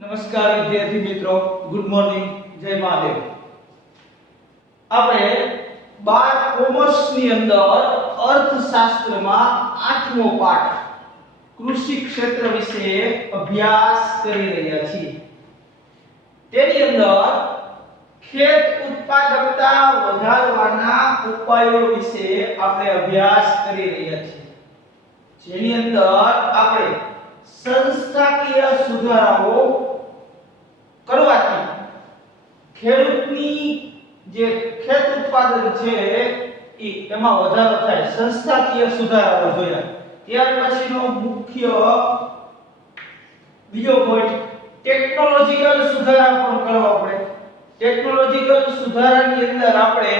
નમસ્કાર વિદ્યાર્થી મિત્રો, ગુડ મોર્નિંગ, જય મહાદેવ। આપણે 12 કોમર્સ ની અંદર અર્થશાસ્ત્રમાં 8મો પાઠ કૃષિ ક્ષેત્ર વિશે અભ્યાસ કરી રહ્યા છીએ। તેની અંદર ખેત ઉત્પાદકતા વધારવાના ઉપાયો વિશે આપણે અભ્યાસ કરી રહ્યા છીએ, જેની અંદર આપણે સંસ્થાકીય સુધારાઓ કરવાથી ખેડૂતની જે ખેત ઉત્પાદન છે એમાં વધારો થાય। સંસ્થાકીય સુધારાઓ જોયા। ત્યાર પછીનો મુખ્ય બીજો પોઈન્ટ ટેકનોલોજીકલ સુધારા પણ કરવા પડે। ટેકનોલોજીકલ સુધારાની અંદર આપણે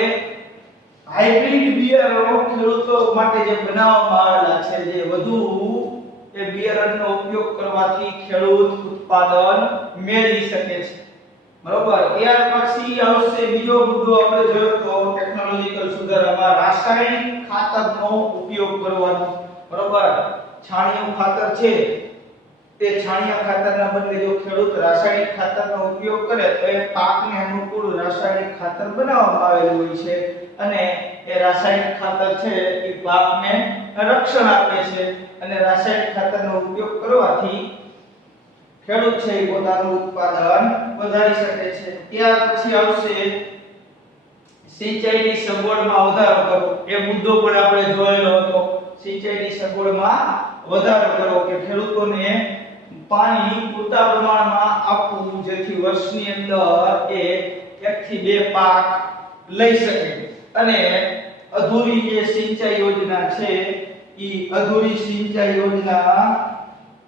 હાઇબ્રિડ બિયારણો ખેડૂતો માટે જે બનાવવામાં આવેલા છે, જે વધુ એ બિયારણનો ઉપયોગ કરવાથી ખેડૂત ઉત્પાદન મેળવી શકે છે, બરોબર। ત્યાર પછી આવશે બીજો મુદ્દો આપણે જોયો તો ટેકનોલોજીકલ સુધારામાં રાસાયણિક ખાતરનો ઉપયોગ કરવાનો, બરોબર। છાણિયું ખાતર છે તે છાણિયા ખાતરના બદલે જો ખેડૂત રાસાયણિક ખાતરનો ઉપયોગ કરે તો એ પાકને અનુકૂળ રાસાયણિક ખાતર બનાવવામાં આવેલું હોય છે અને એ રાસાયણિક ખાતર છે એ પાકને રક્ષણ આપે છે અને રાસાયણિક ખાતરનો ઉપયોગ કરવાથી ખેડૂત છે એ પોતાનું ઉત્પાદન વધારી શકે છે। ત્યાર પછી આવશે સિંચાઈની સગવડમાં વધારો કરવો। એ મુદ્દો પણ આપણે જોયેલો હતો। સિંચાઈની સગવડમાં વધારો કરવો કે ખેડૂતોને પાણી પૂરતા પ્રમાણમાં આપવું, જેથી વર્ષની અંદર એ 1 થી 2 પાક લઈ શકે અને અધૂરી જે સિંચાઈ યોજના છે ઈ અધૂરી સિંચાઈ યોજના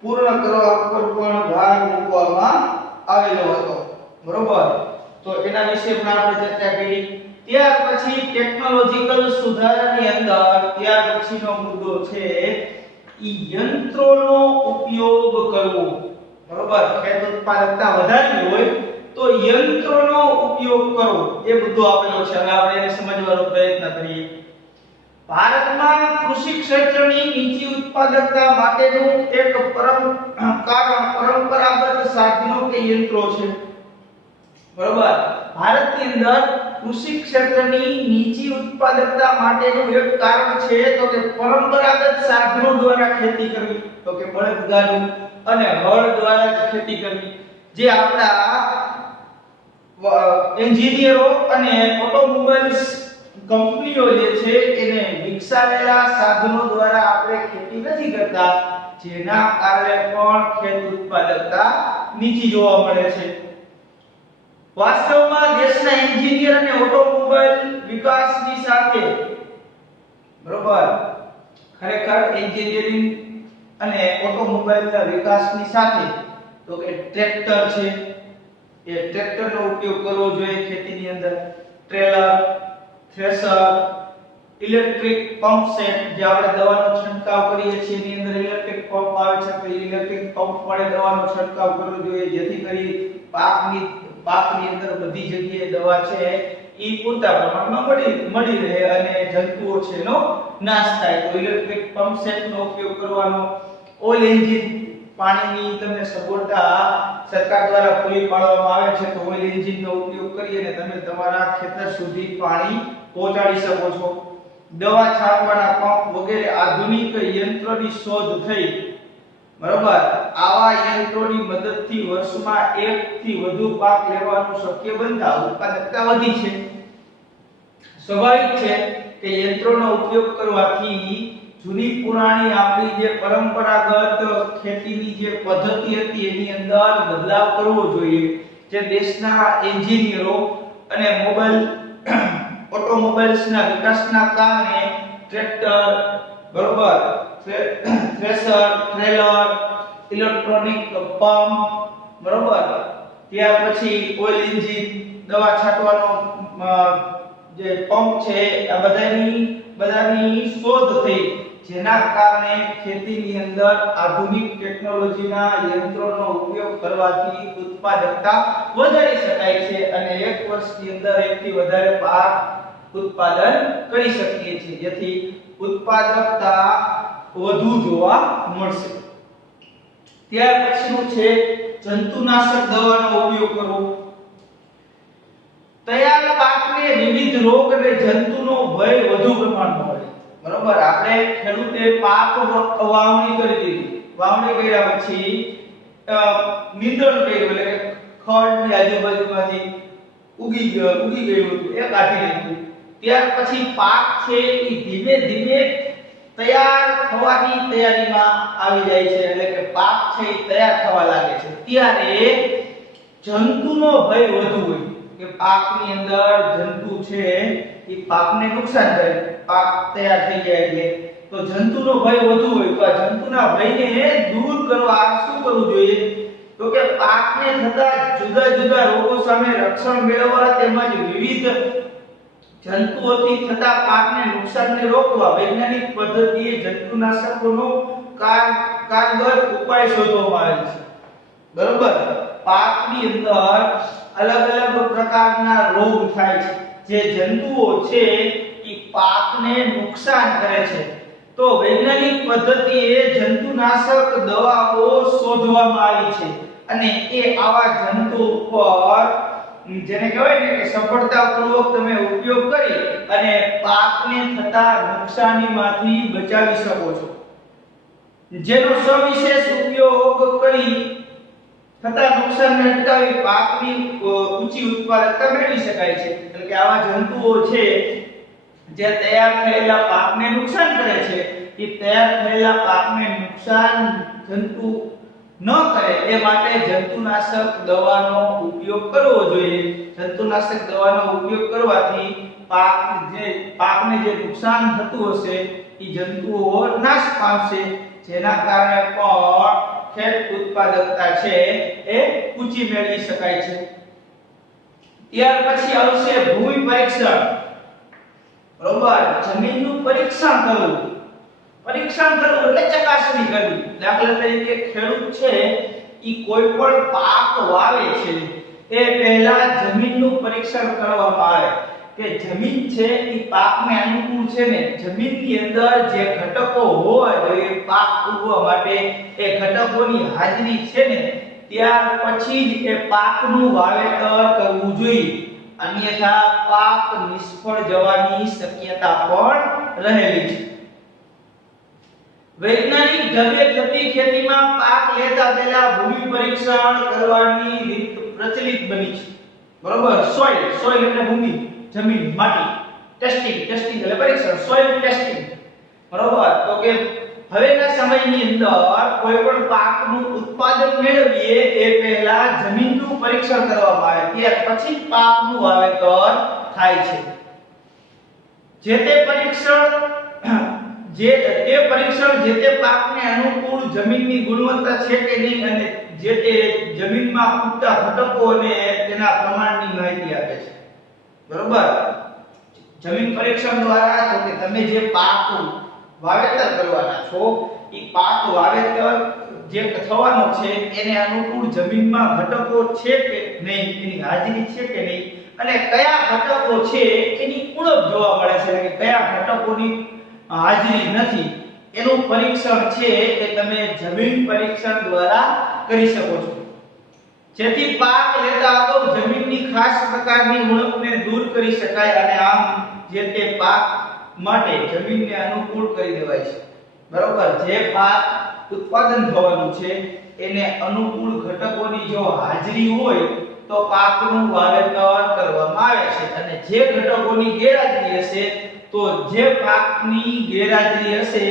પૂર્ણ કરવા પર પણ ભાર મૂકવામાં આવેલો હતો, બરોબર। તો એના વિશે પણ આપણે ચર્ચા કરી। ત્યાર પછી ટેકનોલોજીકલ સુધારાની અંદર ત્યાર પછીનો મુદ્દો છે ઈ યંત્રોનો ઉપયોગ કરવો, બરોબર। ખેત ઉત્પાદકતા વધારવી હોય તો યંત્રોનો ઉપયોગ કરવો, એ બધું આપેલો છે। હવે આપણે એને સમજવાનો પ્રયત્ન કરીએ। ભારતમાં કૃષિ ક્ષેત્રની નીચી ઉત્પાદકતા માટેનું એક પરંપરાગત સાધનો કે યંત્રો છે, બરોબર। ભારતની અંદર કૃષિ ક્ષેત્રની નીચી ઉત્પાદકતા માટેનું એક કારણ છે તો કે પરંપરાગત સાધનો દ્વારા ખેતી કરવી, તો કે બળદગાડું અને હળ દ્વારા જ ખેતી કરવી, જે આપણા એન્જિનિયરો અને ઓટોમોબાઈલ્સ કંપનીઓ જે છે એને વિકસાવેલા સાધનો દ્વારા આપણે ખેતી નથી કરતા, જેના કારણે પણ ખેત ઉત્પાદકતા નીચી જોવા મળે છે। વાસ્તવમાં દેશના એન્જિનિયર અને ઓટોમોબાઈલ વિકાસની સાથે, બરોબર, ખરેખર એન્જિનિયરિંગ અને ઓટોમોબાઈલના વિકાસની સાથે તો કે ટ્રેક્ટર છે એ ટ્રેક્ટરનો ઉપયોગ કરવો જોઈએ ખેતીની અંદર। Trailer, thresher, electric pump set, જે આપણે દવાનો છંટકાવ કરીએ છીએ એની અંદર ઇલેક્ટ્રિક પંપ આવે છે તો ઇલેક્ટ્રિક પંપ વડે દવાનો છંટકાવ કરવો જોઈએ, જેથી કરી પાકની અંદર બધી જગ્યાએ દવા છે ઈ પૂરતા પ્રમાણમાં મળી રહે અને જંતુઓ છે એનો નાશ થાય। તો ઇલેક્ટ્રિક પંપ સેટનો ઉપયોગ કરવાનો। ઓઇલ એન્જિન, પાણીની તમને સગવડતા સરકાર દ્વારા પૂરી પાડવામાં આવે છે તો ઓઇલ એન્જિનનો ઉપયોગ કરી અને તમે તમારા ખેતર સુધી પાણી પહોંચાડી શકો છો। દવા છાંટવાના પંપ વગેરે આધુનિક યંત્રોની શોધ થઈ, બરોબર। આવા યંત્રોની મદદથી વર્ષમાં 1 થી વધુ પાક લેવાનું શક્ય બનતા ઉત્પાદકતા વધી છે। સ્વાભાવિક છે કે યંત્રોનો ઉપયોગ કરવાથી જૂની પુરાણી આપણી જે પરંપરાગત ખેતીની જે પદ્ધતિ હતી એની અંદર બદલાવ કરવો જોઈએ, જે દેશના એન્જિનિયરો અને ઓટોમોબાઈલ્સના વિકાસના કારણે ટ્રેક્ટર, બરોબર, થ્રેશર, ટ્રેલર, ઇલેક્ટ્રોનિક પંપ, બરોબર, ત્યાર પછી ઓઇલ એન્જિન, દવા છાંટવાનો જે પંપ છે આ બધાની શોધ થઈ, જેના કારણે ખેતીની અંદર આધુનિક ટેકનોલોજીના યંત્રોનો ઉપયોગ કરવાથી ઉત્પાદકતા વધારી શકાય છે અને એક વર્ષની અંદર 1 થી વધારે પાક ઉત્પાદન કરી શકીએ છીએ, જેથી ઉત્પાદકતા વધુ જોવા મળશે। ત્યાર પછીનું છે જંતુનાશક દવાનો ઉપયોગ કરવો. તૈયાર પાકને વિવિધ રોગ અને જંતુનો ભય વધુ પ્રમાણમાં હોય. બરોબર, આપણે ખેડૂતે પાક વાવણી કરી દીધી. વાવણી કર્યા પછી નિંદણ કર્યું, એટલે કે ખડની આજુબાજુમાંથી ઉગી ગયું હતું, એ કાઢી નાખ્યું. ત્યાર પછી પાક છે એ ધીમે ધીમે તૈયાર થવાની તૈયારીમાં આવી જાય છે, એટલે કે પાક છે એ તૈયાર થવા લાગે છે. ત્યારે જંતુનો ભય વધુ હોય કે પાકની અંદર જંતુ છે એ પાકને નુકસાન કરે. પાક તૈયાર થઈ જાય એટલે તો જંતુનો ભય વધુ હોય. તો આ જંતુના ભયને દૂર કરવા શું કરવું જોઈએ? તો કે પાકને થતા જુદા જુદા રોગો સામે રક્ષણ મેળવવા તેમજ વિવિધ જંતુઓથી થતા પાકને નુકસાનને રોકવા વૈજ્ઞાનિક પદ્ધતિએ જંતુનાશકોનો કારગર ઉપાય શોધવામાં આવે છે. બરોબર, પાકની અંદર અલગ અલગ પ્રકારના રોગ થાય છે, જે જંતુઓ છે એ પાકને નુકસાન કરે છે. તો વૈજ્ઞાનિક પદ્ધતિએ જંતુનાશક દવાઓ શોધવામાં આવી છે અને એ આવા જંતુ ઉપર જેને કહેવાય ને કે સફળતાપૂર્વક તમે ઉપયોગ કરી અને પાકને થતા નુકસાનીમાંથી બચાવી શકો છો. જેનો સવિશેષ ઉપયોગ કરી થતા નુકસાનને અટકાવી પાકની ઊંચી ઉત્પાદકતા મેળવી શકાય છે. એટલે કે આવા જંતુઓ છે જે તૈયાર થયેલા પાકને નુકસાન કરે છે, એ તૈયાર થયેલા પાકને નુકસાન જંતુ ન કરે એ માટે જંતુનાશક દવાનો ઉપયોગ કરવો જોઈએ. જંતુનાશક દવાનો ઉપયોગ કરવાથી પાકને જે નુકસાન થતું હશે એ જંતુઓ નાશ પામશે, જેના કારણે પણ ખેત ઉત્પાદકતા છે એ ઊંચી મેળવી શકાય છે. ત્યાર પછી આવશે ભૂમિ પરીક્ષણ. બરોબર, જમીનનું પરીક્ષણ કરવું. પરીક્ષણ કરવું એટલે ચકાસણી કરવી. દાખલા તરીકે ખેડૂત છે ઈ કોઈ પણ પાક વાવે છે એ પહેલા જમીનનું પરીક્ષણ કરવામાં આવે કે જમીન છે ઈ પાકને અનુકૂળ છે ને, જમીનની અંદર જે ઘટકો હોય જોઈએ પાક ઉગવા માટે એ ઘટકોની હાજરી છે ને, ત્યાર પછી જ એ પાકનું વાવેતર કરવું જોઈએ. અન્યથા પાક નિષ્ફળ જવાની શક્યતા પણ રહેલી છે. વૈજ્ઞાનિક ઢબે થતી ખેતીમાં પાક લેતા પહેલા ભૂમિ પરીક્ષણ કરવાની રીત પ્રચલિત બની છે. બરોબર, સોઇલ એટલે ભૂમિ, જમીન, માટી. ટેસ્ટિંગ એટલે પરીક્ષણ, સોઇલ ટેસ્ટિંગ. બરોબર, તો કે હવેના સમયની અંદર કોઈ પણ પાકનું ઉત્પાદન મેળવીએ એ પહેલા જમીનનું પરીક્ષણ કરવામાં આવે, ત્યાર પછી પાકનું વાવેતર થાય છે. જે તે પરીક્ષણ જે તે પાકને અનુકૂળ જમીનની ગુણવત્તા છે કે નહીં અને જે તે જમીનમાં પૂરતા ઘટકો અને તેના પ્રમાણની માહિતી આપે છે. બરોબર, જમીન પરીક્ષણ દ્વારા તો કે તમે જે પાક વાવેતર કરવાના છો એ પાક વાવેતર જે થવાનો છે એને અનુકૂળ જમીનમાં ઘટકો છે કે નહીં, એની હાજરી છે કે નહીં અને કયા ઘટકો છે એની ઉણપ જોવા મળે છે, એટલે કે કયા ઘટકોની હાજરી નથી, એનું પરીક્ષણ છે એ તમે જમીન પરીક્ષણ દ્વારા કરી શકો છો. જેથી પાક લેતા અગાઉ જમીનની ખાસ પ્રકારની ઉણપને દૂર કરી શકાય અને આમ જે તે પાક માટે જમીનને અનુકૂળ કરી દેવાય છે. બરોબર, જે પાક ઉત્પાદન થવાનું છે એને અનુકૂળ ઘટકોની જો હાજરી હોય તો પાકનું વાવેતર કરવામાં આવે છે અને જે ઘટકોની ગેરહાજરી હશે તો જે પાકની ગેરહાજરી હશે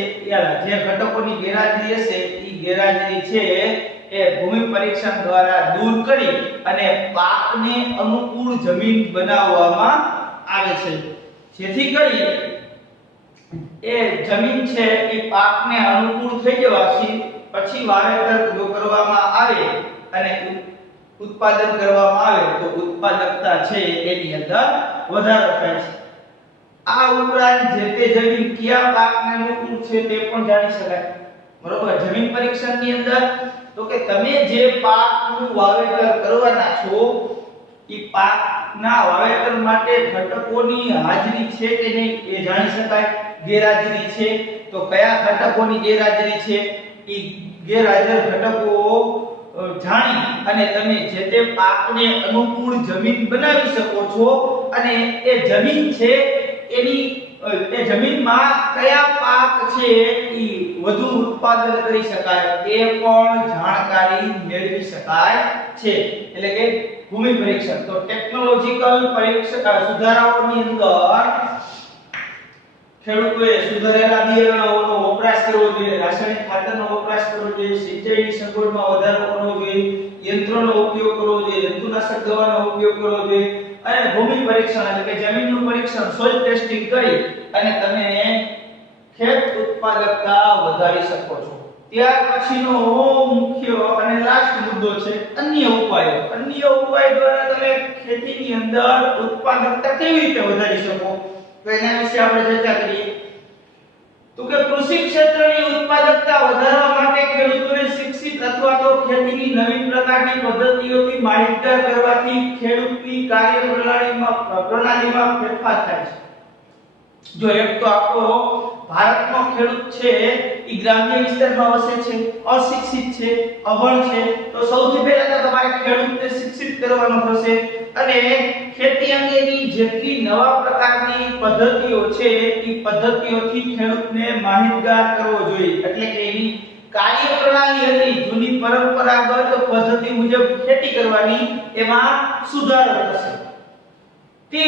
જે ઘટકોની ગેરહાજરી હશે એ ગેરહાજરી છે એ ભૂમિ પરીક્ષણ દ્વારા દૂર કરી અને પાકને અનુકૂળ જમીન બનાવવામાં આવે છે, જેથી કરી એ જમીન છે એ પાકને અનુકૂળ થઈ જવાથી પછી વાવેતર કરવામાં આવે અને ઉત્પાદન કરવામાં આવે તો ઉત્પાદકતા છે એની અંદર વધારો થાય છે. આ ઉપરાંત જે તે જમીન કયા પાકને અનુકૂળ છે તે પણ જાણી શકાય. બરોબર, જમીન પરીક્ષણની અંદર તો કે તમે જે પાકનું વાવેતર કરવાના છો એ પાકના વાવેતર માટે ઘટકોની હાજરી છે કે નહીં એ જાણી શકાય. ગેરહાજરી છે તો કયા ઘટકોની ગેરહાજરી છે, એ ગેરહાજર ઘટકો જાણી અને તમે જે તે પાકને અનુકૂળ જમીન બનાવી શકો છો અને એ જમીન છે એની એ જમીનમાં કયા પાક છે એ વધુ ઉત્પાદન કરી શકાય એ પણ જાણકારી મેળવી શકાય છે એટલે કે ભૂમિ પરીક્ષણ. તો ટેકનોલોજીકલ પરીક્ષણ સુધારાઓની અંદર ખેડૂતોએ સુધારેલા બિયારણોનો વપરાશ કરવો જોઈએ, રાસાયણિક ખાતરનો વપરાશ કરવો જોઈએ, સિંચાઈની સગવડમાં વધારો કરવો જોઈએ, યંત્રોનો ઉપયોગ કરવો જોઈએ, જંતુનાશક દવાનો ઉપયોગ કરવો જોઈએ અને ભૂમિ પરીક્ષણ એટલે કે જમીનનું પરીક્ષણ સોઇલ ટેસ્ટિંગ કરી અને તમે ખેત ઉત્પાદકતા વધારી શકો છો. ત્યાર પછીનો મુખ્ય અને લાસ્ટ મુદ્દો છે અન્ય ઉપાયો. અન્ય ઉપાય દ્વારા તમે ખેતીની અંદર ઉત્પાદકતા કેવી રીતે વધારી શકો તો એના વિશે આપણે ચર્ચા કરીએ. તો કે કૃષિ ક્ષેત્રની ઉત્પાદકતા વધારવા માટે ખેડૂતોને શિક્ષિત અથવા તો ખેતીની નવીન પ્રકારની પદ્ધતિઓથી માહિતગાર કરવાથી ખેડૂતની પ્રણાલીમાં ફેરફાર થાય છે. જો એક તો આપણો ભારતનો ખેડૂત છે એ ગ્રામ્ય વિસ્તારમાં વસે છે, અશિક્ષિત છે, અભણ છે, તો સૌથી પહેલા તો તમારે ખેડૂતને શિક્ષિત કરવાનો થશે અને ખેતી અંગેની જેટલી નવા પ્રકારની પદ્ધતિઓ છે એ પદ્ધતિઓથી ખેડૂતને માહિતગાર કરવો જોઈએ. એટલે કે એની કાર્યપ્રણાલી હતી જૂની પરંપરાગત પદ્ધતિ મુજબ ખેતી કરવાની એમાં સુધારો થશે. તે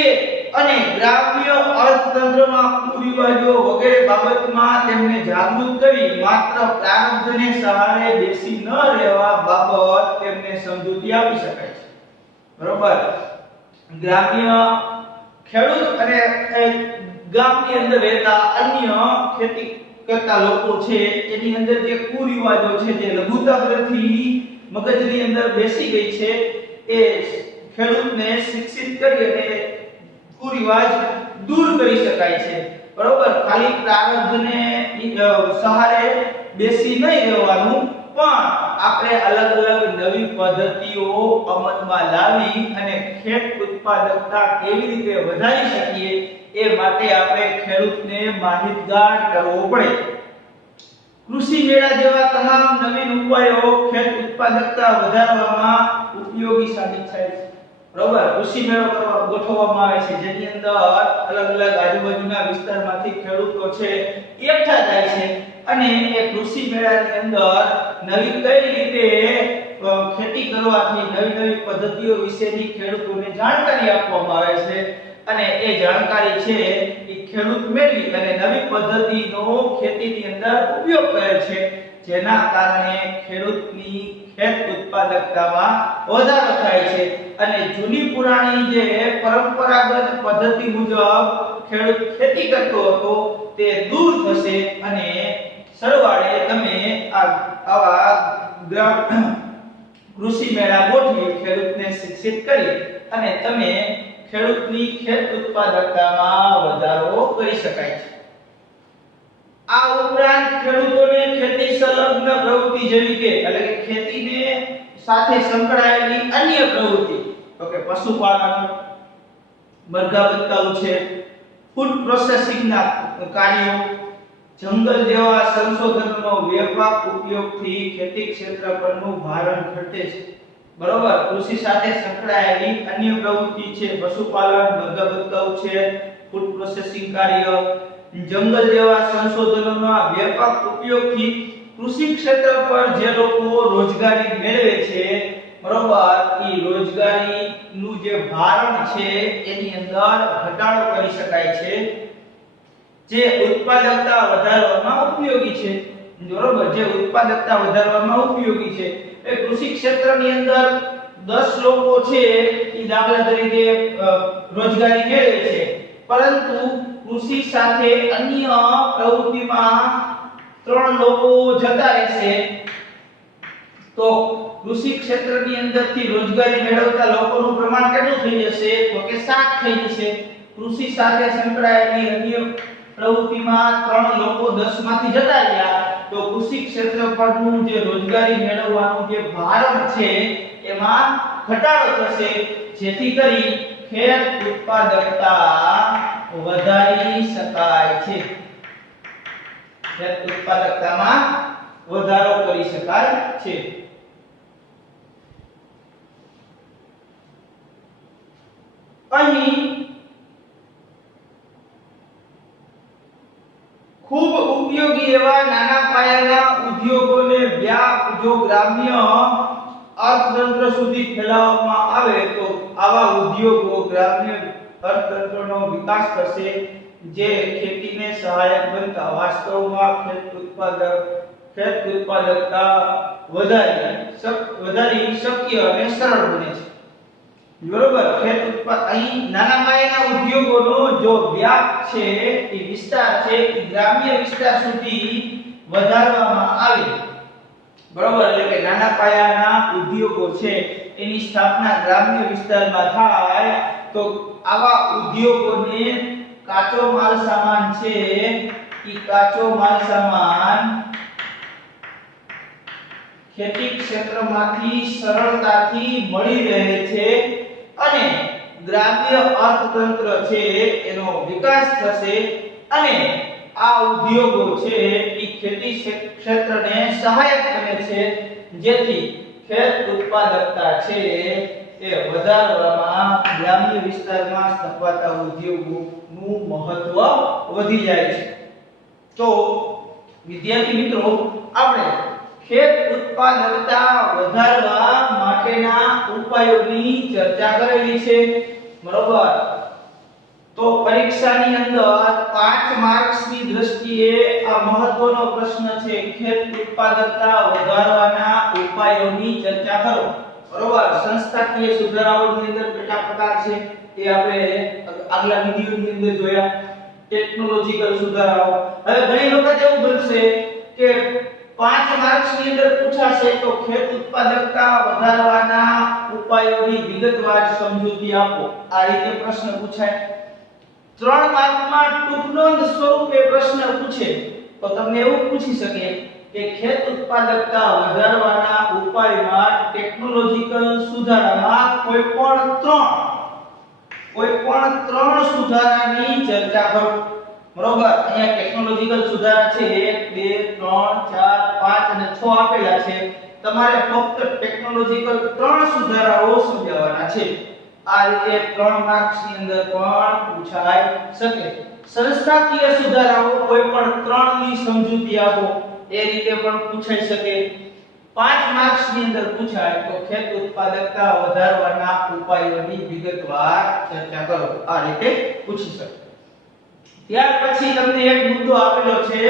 અને ગ્રામ્ય અર્થતંત્રમાં કુરિવાજો વગેરે બાબતમાં તેમને જાગૃત કરી માત્ર પ્રારબ્ધને સહારે બેસી ન રહેવા બાબત તેમને સમજૂતી આપી શકાય છે. બરોબર. ગ્રામ્ય ખેડૂત અને ગામની અંદર રહેતા અન્ય ખેતી કરતા લોકો છે એની અંદર જે કુરિવાજો છે જે લઘુતાગ્રહથી મગજની અંદર બેસી ગઈ છે એ ખેડૂતને શિક્ષિત કરી અને કુરિવાજ દૂર કરી શકાય છે. બરોબર. ખાલી પ્રારબ્ધને સહારે બેસી નહીં રહેવાનું પણ આપણે અલગ અલગ નવી પદ્ધતિઓ અમલમાં લાવી અને ખેત ઉત્પાદકતા કેવી રીતે વધારી શકીએ એ માટે આપણે ખેડૂતને માહિતગાર કરવો પડે. કૃષિ મેળા જેવા તમામ નવીન ઉપાયો ખેત ઉત્પાદકતા વધારવામાં ઉપયોગી સાબિત થાય છે. બરોબર. કૃષિ મેળો ગોઠવવામાં આવે છે જેની અંદર અલગ અલગ આજુબાજુના વિસ્તારમાંથી ખેડૂતો છે એકઠા થાય છે અને એ કૃષિ મેળાની અંદર નવી કઈ રીતે ખેતી કરવાથી નવી નવી પદ્ધતિઓ વિશેની ખેડૂતોને જાણકારી આપવામાં આવે છે અને એ જાણકારી છે એ ખેડૂત મેળવી અને નવી પદ્ધતિનો ખેતીની અંદર ઉપયોગ કરે છે જેના કારણે ખેડૂતની ખેત ઉત્પાદકતામાં વધારો થાય છે અને જૂની પુરાણી જે પરંપરાગત પદ્ધતિ મુજબ ખેડૂત ખેતી કરતો હતો તે દૂર થશે અને સરવાળે તમે આવા કૃષિ મેળા ગોઠવી ખેડૂતને શિક્ષિત કરી અને તમે ખેડૂતની ખેત ઉત્પાદકતામાં વધારો કરી શકાય છે. આ ઉપરાંત ખેડૂતોને ખેતી સંલગ્ન પ્રવૃત્તિ જેવી કે એટલે કે ખેતીને સાથે સંકળાયેલી અન્ય પ્રવૃત્તિ તો કે પશુપાલન, મરઘા બતકાઉ છે, ફૂડ પ્રોસેસિંગના કાર્યો, જંગલ જેવા સંશોધનનો વ્યાપક ઉપયોગથી ખેતી ક્ષેત્ર પરનું ભારણ ઘટે છે. બરોબર. કૃષિ સાથે સંકળાયેલી અન્ય પ્રવૃત્તિ છે પશુપાલન, મરઘા બતકાઉ છે, ફૂડ પ્રોસેસિંગ કાર્ય, જંગલ જેવા સંશોધનોના વ્યાપક ઉપયોગથી કૃષિ ક્ષેત્ર પર જે લોકો રોજગારી મેળવે છે બરોબર એ રોજગારીનું જે ભારણ છે એની અંદર ઘટાડો કરી શકાય છે જે ઉત્પાદકતા વધારવામાં ઉપયોગી છે. બરોબર. જે ઉત્પાદકતા વધારવામાં ઉપયોગી છે એ કૃષિ ક્ષેત્રની અંદર 10 લોકો છે એ દાખલા તરીકે રોજગારી મેળવે છે પરંતુ કૃષિ સાથે અન્ય પ્રવૃત્તિમાં 3 લોકો જતા રહેશે તો કૃષિ ક્ષેત્રની અંદરથી રોજગારી મેળવતા લોકોનું પ્રમાણ કેટલું થઈ જશે તો કે 7 થઈ જશે. કૃષિ સાથે સંકળાયેલી અન્ય પ્રવૃત્તિમાં 3 લોકો 10 માંથી જતા રહ્યા તો કૃષિ ક્ષેત્ર પરનું જે રોજગારી મેળવવાનું જે ભારણ છે એમાં ઘટાડો થશે જેથી કરી ખેત ઉત્પાદકતા વધારી શકાય છે. ખેત ઉત્પાદકતામાં વધારો શકાય છે। અહીં ખૂબ ઉપયોગી એવા નાના પાયાના ઉદ્યોગોને વ્યાપ જો ગ્રામ્ય અર્થતંત્ર સુધી ફેલાવવામાં આવે તો આવા ઉદ્યોગો ગ્રામ્ય અર્થતંત્રનો વિકાસ કરશે, જે ખેતીને સહાયક બનતા વાસ્તવમાં ખેત ઉત્પાદકતા વધારી શક્ય અને સરળ બને છે। બરોબર, ખેત ઉત્પાદ અહીં નાના પાયાના ઉદ્યોગોનો જો વ્યાપ છે, એ વિસ્તાર છે, એ ગ્રામ્ય વિસ્તાર સુધી વધારવામાં આવે। બરોબર, એટલે કે નાના પાયાના ઉદ્યોગો છે એની સ્થાપના ગ્રામ્ય વિસ્તારમાં થાય તો આવા ઉદ્યોગોને કાચો માલ સામાન છે, એ કાચો માલ સામાન ખેતી ક્ષેત્રમાંથી સરળતાથી મળી રહે છે અને ગ્રામ્ય અર્થતંત્ર છે એનો વિકાસ થશે અને આ ઉદ્યોગો છે એ ખેતી ક્ષેત્રને સહાયક બને છે, જેથી ખેત ઉત્પાદકતા છે એ વધારવામાં ગ્રામ્ય વિસ્તારમાં સ્થાપાતા ઉદ્યોગોનું મહત્વ વધી જાય છે। તો વિદ્યાર્થી મિત્રો, આપણે ખેત ઉત્પાદકતા વધારવા માટેના ઉપાયોની ચર્ચા કરેલી છે। બરોબર, તો પરીક્ષાની અંદર 5 માર્ક્સની દ્રષ્ટિએ આ મહત્વનો પ્રશ્ન છે, ખેત ઉત્પાદકતા વધારવાના ઉપાયોની ચર્ચા કરો। બરોબર, સંસ્થાકીય સુધારાઓની અંદર કેટલા પ્રકાર છે એ આપણે આગલા વિડિયોની અંદર જોયા। ટેકનોલોજીકલ સુધારાઓ, હવે ઘણી વખત એવું બનશે કે 5 માર્ક્સની અંદર પૂછાશે તો ખેત ઉત્પાદકતા વધારવાના ઉપાયોની વિગતવાર સમજૂતી આપો, આ રીતે પ્રશ્ન પૂછાય। 3 માર્કમાં ટૂંકનોંધ સ્વરૂપે પ્રશ્ન પૂછે તો તમને એવું પૂછી શકે કે ખેત ઉત્પાદકતા વધારવાના ઉપાયમાં ટેકનોલોજીકલ સુધારામાં કોઈ પણ 3 સુધારાની ચર્ચા કરો। બરોબર, અહીંયા ટેકનોલોજીકલ સુધારા છે 1 2 3 4 5 અને 6 આપેલા છે, તમારે ફક્ત ટેકનોલોજીકલ 3 સુધારાઓ સમજાવવાના છે। આ રીતે 3 માર્ક્સની અંદર પણ પૂછાઈ શકે। સંસ્થાકીય સુધારાઓ કોઈ પણ 3 ની સમજૂતી આપો, એ રીતે પણ પૂછાઈ શકે। 5 માર્ક્સની અંદર પૂછાય તો ખેત ઉત્પાદકતા વધારવાના ઉપાયોની વિગતવાર ચર્ચા કરો, આ રીતે પૂછી શકે। ત્યાર પછી તમને એક મુદ્દો આપેલો છે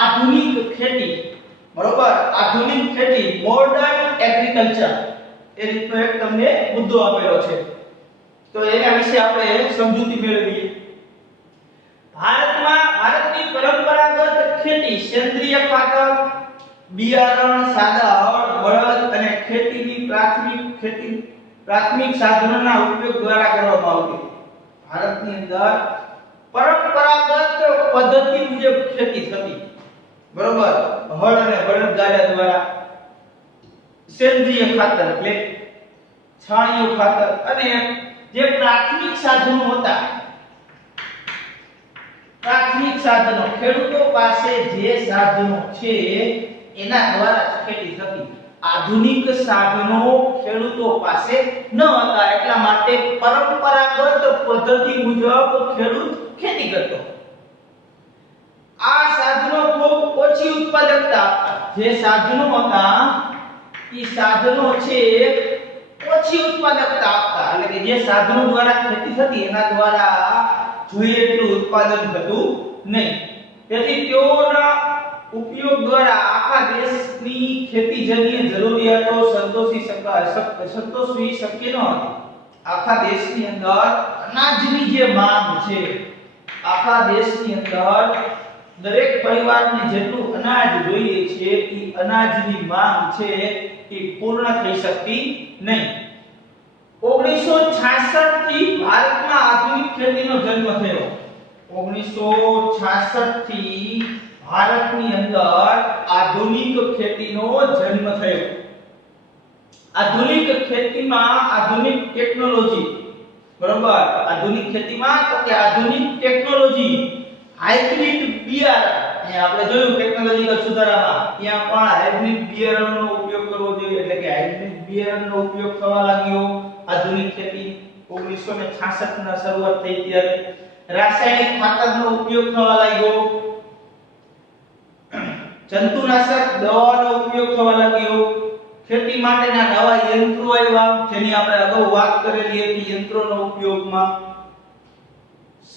આધુનિક ખેતી। બરોબર, આધુનિક ખેતી, મોડર્ન એગ્રીકલ્ચર, એ રીતનો એક તમને મુદ્દો આપેલો છે, તો એના વિશે આપણે સમજૂતી મેળવીએ। ભારતની પરંપરાગત ખેતી સેન્દ્રિય ખાતર, બિયારણ, સાદા હળ, બળદ અને ખેતીની પ્રાથમિક સાધનોના ઉપયોગ દ્વારા કરવામાં આવતી। ભારતની અંદર પરંપરાગત પદ્ધતિ મુજબ ખેતી થતી। બરોબર, હળ અને બળદગાડા દ્વારા, સેન્દ્રિય ખાતર એટલે છાણિયું ખાતર અને જે પ્રાથમિક સાધનો હતા, પ્રાથમિક સાધનો ખેડૂતો પાસે જે સાધનો છે એના દ્વારા ખેતી થતી। આધુનિક સાધનો ખેડૂતો પાસે ન હતા, એટલા માટે પરંપરાગત પદ્ધતિ મુજબ ખેડૂત ખેતી કરતો। આ સાધનો ખૂબ ઓછી ઉત્પાદકતા આપતા। જે સાધનો હતા એ સાધનો છે ઓછી ઉત્પાદકતા આપતા, એટલે કે જે સાધનો દ્વારા ખેતી થતી એના દ્વારા જોઈએ એટલું ઉત્પાદન થતું નહીં, તેથી તેઓના ઉપયોગ દ્વારા આખા દેશની ખેતીજન્ય જરૂરિયાતો સંતોષવી શક્ય ન હતી। આખા દેશની અંદર અનાજની જે માંગ છે, આખા દેશની અંદર દરેક પરિવારને જેટલું અનાજ જોઈએ છે એ અનાજની માંગ છે એ પૂર્ણ થઈ શકતી નહીં। 1966 થી ભારતમાં આધુનિક ખેતીનો જન્મ થયો। 1966 થી ભારતની અંદર આધુનિક ખેતીનો જન્મ થયો। આધુનિક ખેતીમાં આધુનિક ટેકનોલોજી, બરોબર, આધુનિક ખેતીમાં તો કે આધુનિક ટેકનોલોજી, હાઇબ્રિડ બિયારણ અહીંયા આપણે જોયું ટેકનોલોજીકલ સુધારામાં ત્યાં પણ હાઇબ્રિડ બિયારણનો ઉપયોગ કરવો જોઈએ એટલે કે હાઇબ્રિડ બિયારણનો ઉપયોગ થવા લાગ્યો આધુનિક ખેતી 1966 ના શરૂઆત થઈ ત્યારે રાસાયણિક ખાતરનો ઉપયોગ થવા લાગ્યો જંતુનાશક દવાનો ઉપયોગ થવા લાગ્યો ખેતી માટેના નવા યંત્રો આવ્યા જેની આપણે અગાઉ વાત કરેલી હતી યંત્રોનો ઉપયોગમાં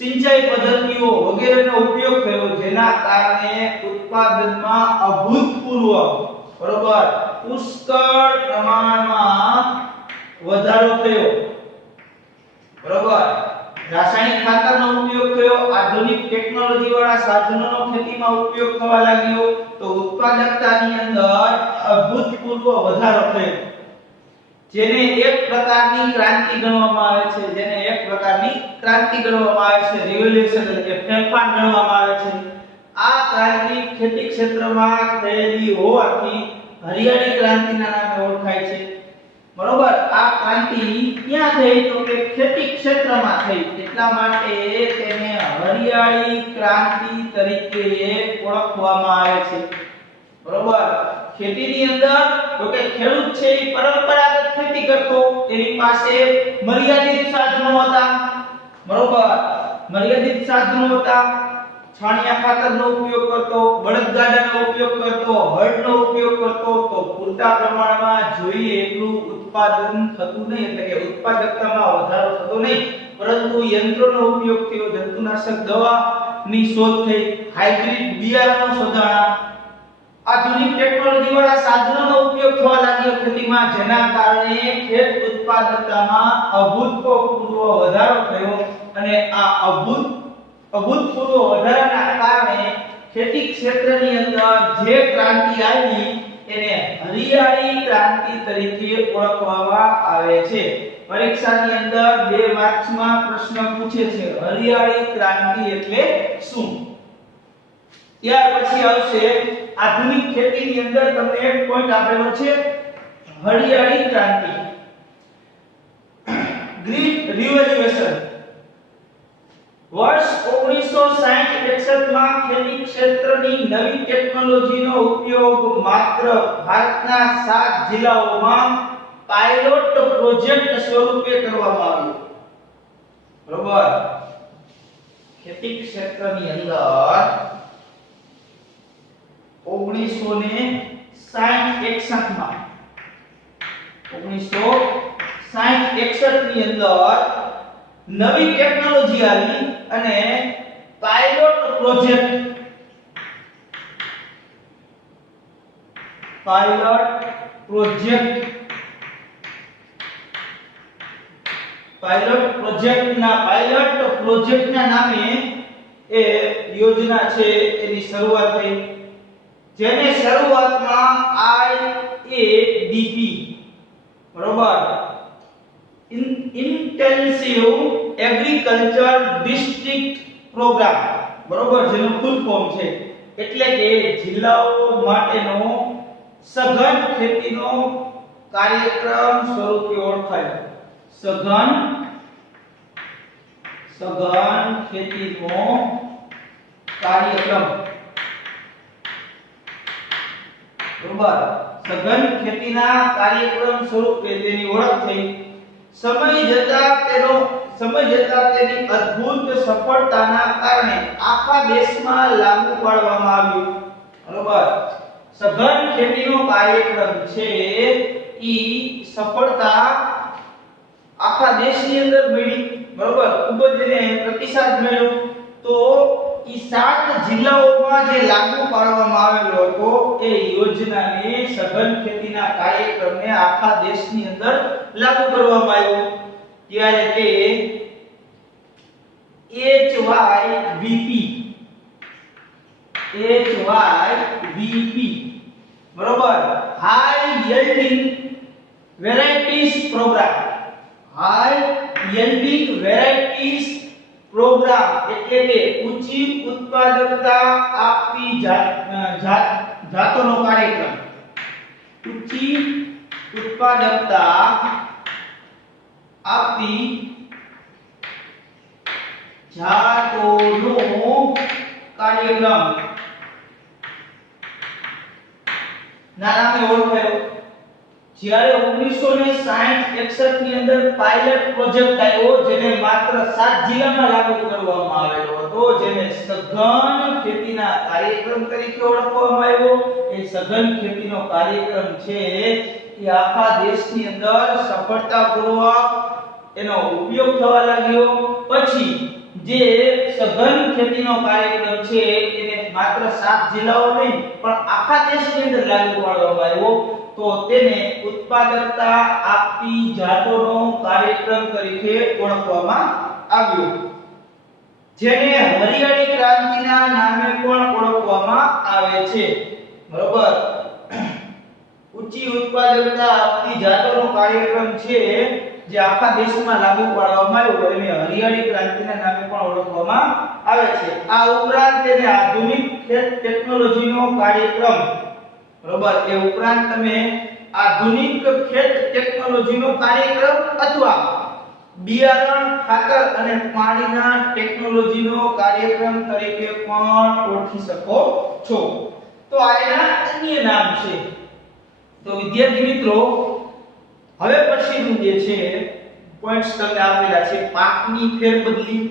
સિંચાઈ પદ્ધતિઓ વગેરેનો ઉપયોગ થયો જેના કારણે ઉત્પાદનમાં અભૂતપૂર્વ બરોબર પુષ્કળ પ્રમાણમાં વધારો થયો બરોબર રાસાયણિક ખાતરનો ઉપયોગ થયો આધુનિક ટેકનોલોજી વાળા સાધનોનો ખેતીમાં ઉપયોગ થવા લાગ્યો તો ઉત્પાદકતાની અંદર અભૂતપૂર્વ વધારો થયો જેને એક પ્રકારની ક્રાંતિ ગણવામાં આવે છે રિવોલ્યુશન એટલે કે ફેરફાર ગણવામાં આવે છે આ ક્રાંતિ ખેતી ક્ષેત્રમાં થયેલી હોવાથી હરિયાળી ક્રાંતિના નામે ઓળખાય છે બરોબર આ ક્રાંતિ ક્યાં થઈ તો કે ખેતી ક્ષેત્રમાં થઈ એટલા માટે તેને હરિયાળી ક્રાંતિ તરીકે ઓળખવામાં આવે છે બરોબર ખેતીની અંદર તો કે ખેડૂત છે એ પરંપરાગત ખેતી કરતો તેની પાસે મર્યાદિત સાધનો હતા બરોબર મર્યાદિત સાધનો હતા છાણિયા ખાતરનો ઉપયોગ કરતો બળદગાડાનો ઉપયોગ કરતો હળનો ઉપયોગ કરતો તો પૂરતા પ્રમાણમાં જોઈએ એટલું ઉત્પાદન થતું નહીં એટલે કે ઉત્પાદકતામાં વધારો થતો નહીં પરંતુ યંત્રોનો ઉપયોગ થયો જંતુનાશક દવાની શોધ થઈ હાઇબ્રિડ બિયારણો શોધાણા આધુનિક ટેકનોલોજી વાળા સાધનોનો ઉપયોગ થવા લાગ્યો ખેતીમાં જેના કારણે ખેત ઉત્પાદકતામાં અભૂતપૂર્વ વધારો થયો અને આ અભૂતપૂર્વ વધારાના કારણે ખેતી ક્ષેત્રની અંદર જે ક્રાંતિ આવી એને હરિયાળી ક્રાંતિ તરીકે ઓળખવામાં આવે છે પરીક્ષાની અંદર 2 માર્ક્સમાં પ્રશ્ન પૂછે છે હરિયાળી ક્રાંતિ એટલે શું ત્યાર પછી આવશે આધુનિક ખેતીની અંદર તમને એક પોઈન્ટ આપેલો છે હરિયાળી ક્રાંતિ ગ્રીન રિવોલ્યુશન વર્ષ 1960-61 માં ખેતી ક્ષેત્રની નવી ટેકનોલોજીનો ઉપયોગ માત્ર ભારતના 7 જિલ્લાઓમાં પાયલોટ પ્રોજેક્ટ સ્વરૂપે કરવામાં આવ્યો બરોબર ખેતી ક્ષેત્રની અંદર 1960-61 માં 1960-61 ની અંદર નવી ટેકનોલોજી આવી અને પાયલોટ પ્રોજેક્ટના નામે એ યોજના છે એની શરૂઆત થઈ જેને શરૂઆતમાં IADP બરોબર ઇન્ટેન્સિવ એગ્રીકલ્ચર ડિસ્ટ્રિક્ટ પ્રોગ્રામ બરોબર જેનું ફૂલ ફોર્મ છે એટલે કે જિલ્લાઓ માટેનો સઘન ખેતીનો કાર્યક્રમ સ્વરૂપે ઓળખાય સઘન ખેતીનો કાર્યક્રમ બરોબર સઘન ખેતીના કાર્યક્રમ સ્વરૂપે તેની ઓળખ થઈ સમય જતા તેની અદ્ભુત સફળતાના કારણે આખા દેશમાં લાગુ પાડવામાં આવ્યું બરોબર સઘન ખેતીનો કાર્યક્રમ છે ઈ સફળતા આખા દેશની અંદર મળી બરોબર ખૂબ જ એને પ્રતિસાદ મળ્યો તો ઈ 7 જિલ્લાઓમાં જે લાગુ પાડવામાં આવેલો હતો એ યોજનાને સઘન ખેતીના કાર્યક્રમને આખા દેશની અંદર લાગુ કરવામાં આવ્યો ત્યારે તે HYVP બરોબર હાઈ યીલ્ડિંગ વેરાઇટીઝ પ્રોગ્રામ એટલે કે ઊંચી ઉત્પાદકતા આપતી જાતોનો કાર્યક્રમ ઊંચી ઉત્પાદકતા આપતી જાતોનો કાર્યક્રમ ના નામે ઓળખાયો. જ્યારે 1960-61 ની અંદર પાયલટ પ્રોજેક્ટ આવ્યો જેને માત્ર 7 જિલ્લામાં લાગુ કરવામાં આવેલો હતો, જેને સઘન ખેતીના કાર્યક્રમ તરીકે ઓળખવામાં આવ્યો. એ સઘન ખેતીનો કાર્યક્રમ છે એ આખા દેશની અંદર સફળતાપૂર્વક એનો ઉપયોગ થવા લાગ્યો. પછી જે સઘન ખેતીનો કાર્યક્રમ છે એને માત્ર 7 જિલ્લાઓ નહીં પણ આખા દેશની અંદર લાગુ પાડવામાં આવ્યો. તો તેને ઉત્પાદકતા આપતી જાતોનો કાર્યક્રમ તરીકે ઓળખવામાં આવ્યો, જેને હરિયાળી ક્રાંતિના નામે પણ ઓળખવામાં આવે છે. બરોબર. ઊંચી ઉત્પાદકતા આપતી જાતોનો કાર્યક્રમ છે જે આખા દેશમાં લાગુ પાડવામાં આવ્યો એને હરિયાળી ક્રાંતિના નામે પણ ઓળખવામાં આવે છે. આ ઉપરાંત તેને આધુનિક ખેત ટેકનોલોજીનો કાર્યક્રમ, બરોબર, એ ઉપરાંત તમે આધુનિક ખેત ટેકનોલોજીનો કાર્યક્રમ અથવા બિયારણ, ખાતર અને પાણીના ટેકનોલોજીનો કાર્યક્રમ તરીકે પણ ઓળખી શકો છો. તો આ એના અન્ય નામ છે. તો વિદ્યાર્થી મિત્રો, હવે પછીનું જે છે પોઈન્ટ્સ તમને આપેલા છે પાકની ફેરબદલી,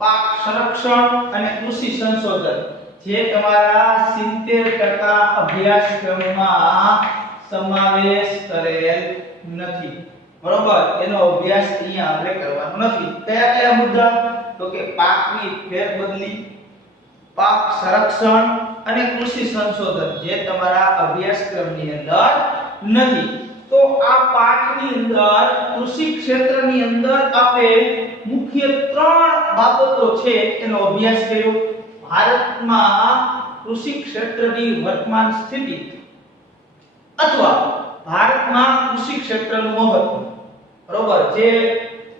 પાક સંરક્ષણ અને કૃષિ સંશોધન, જે તમારા 70% અભ્યાસક્રમમાં સમાવેશ કરેલ નથી. બરોબર, એનો અભ્યાસ અહીંયા આપણે કરવાનો નથી. કયા કયા મુદ્દા? તો કે પાકની ફેરબદલી, પાક સંરક્ષણ અને કૃષિ સંશોધન, જે તમારા અભ્યાસક્રમની અંદર નથી. તો આ પાઠની અંદર કૃષિ ક્ષેત્રની અંદર આપણે મુખ્ય 3 બાબતો છે એનો અભ્યાસ કર્યો. ભારતમાં કૃષિ ક્ષેત્રની વર્તમાન સ્થિતિ અથવા ભારતમાં કૃષિ ક્ષેત્રનું મહત્વ, બરોબર, જે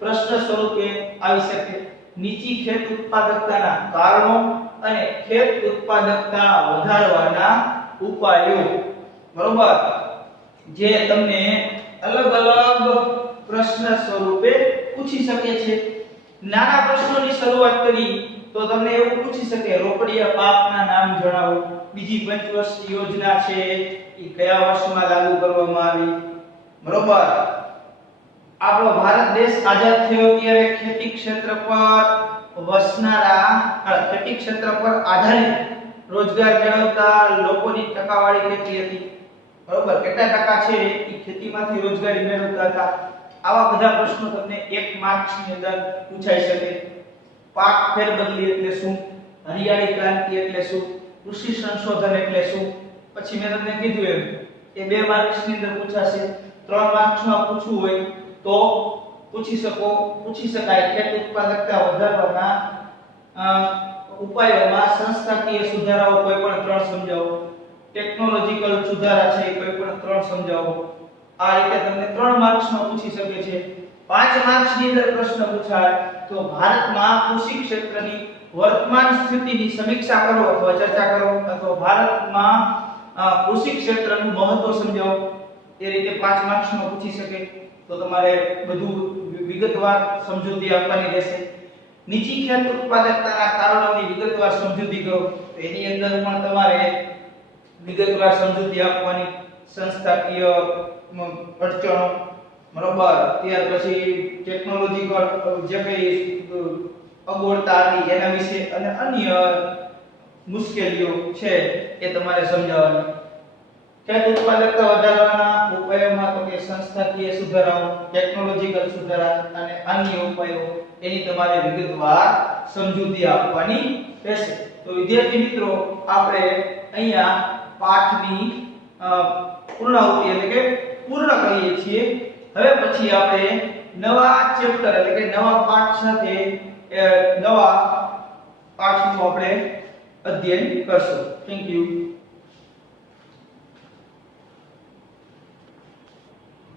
પ્રશ્ન સ્વરૂપે આવી શકે. નીચી ખેત ઉત્પાદકતાના કારણો અને ખેત ઉત્પાદકતા વધારવાના ઉપાયો, બરોબર, જે તમને અલગ અલગ પ્રશ્ન સ્વરૂપે પૂછી શકે છે. નાના પ્રશ્નોની શરૂઆત કરી તો તમને એવું પૂછી શકે રોકડિયા પાકના નામ જણાવો. બીજી પંચવર્ષીય યોજના છે એ કયા વર્ષમાં લાગુ કરવામાં આવી? બરોબર. આપણો ભારત દેશ આઝાદ થયો ત્યારે ખેતી ક્ષેત્ર પર ખેતી ક્ષેત્ર પર આધારિત રોજગાર મેળવતા લોકોની ટકાવારી કેટલી હતી? બરોબર, કેટલા ટકા છે એ ખેતીમાંથી રોજગારી મેળવતા હતા? આવા બધા પ્રશ્નો તમને 1 માર્ક્સની અંદર પૂછાઈ શકે. પાક ફેરબદલી એટલે શું? હરિયાળી ક્રાંતિ એટલે શું? કૃષિ સંશોધન એટલે શું? પછી મેં તમને કીધું એમ એ 2 માર્ક્સની અંદર પૂછાશે. 3 માર્ક્સમાં પૂછવું હોય તો પૂછી શકાય ખેત ઉત્પાદકતા વધારવાના ઉપાયોમાં સંસ્થાકીય સુધારાઓ કોઈ પણ 3 સમજાવો. ટેકનોલોજીકલ સુધારા છે કોઈ પણ 3 સમજાવો. આ રીતે તમને 3 માર્ક્સમાં પૂછી શકે છે. 5 માર્ક્સની અંદર પ્રશ્ન પૂછાય તો ભારતમાં કૃષિ ક્ષેત્રની વર્તમાન સ્થિતિની સમીક્ષા કરો અથવા ચર્ચા કરો, અથવા ભારતમાં કૃષિ ક્ષેત્રનું મહત્વ સમજાવો. એ રીતે 5 માર્ક્સમાં પૂછી શકે. તો તમારે બધું વિગતવાર સમજૂતી આપવાની રહેશે. નીચી ખેત ઉત્પાદકતાના કારણોની વિગતવાર સમજૂતી કરો. તો એની અંદર પણ તમારે વિગતવાર સમજૂતી આપવાની. સંસ્થાકીય અડચણો, બરોબર, ત્યાર પછી ટેકનોલોજીકલ જે કઈ અગવડતા હતી એના વિશે અને અન્ય મુશ્કેલીઓ છે એ તમારે સમજાવવાની. ખેત ઉત્પાદકતા વધારવાના ઉપાયોમાં તો કે સંસ્થાકીય સુધારાઓ, ટેકનોલોજીકલ સુધારા અને અન્ય ઉપાયો, એની તમારે વિગતવાર સમજૂતી આપવાની રહેશે. તો વિદ્યાર્થી મિત્રો, આપણે અહીંયા પાઠની પૂર્ણાહુતિ એટલે કે પૂર્ણ કરીએ છીએ. હવે પછી આપણે નવા ચેપ્ટર એટલે કે નવા પાઠ સાથે નવા પાઠનું આપણે અધ્યયન કરશું. Thank you.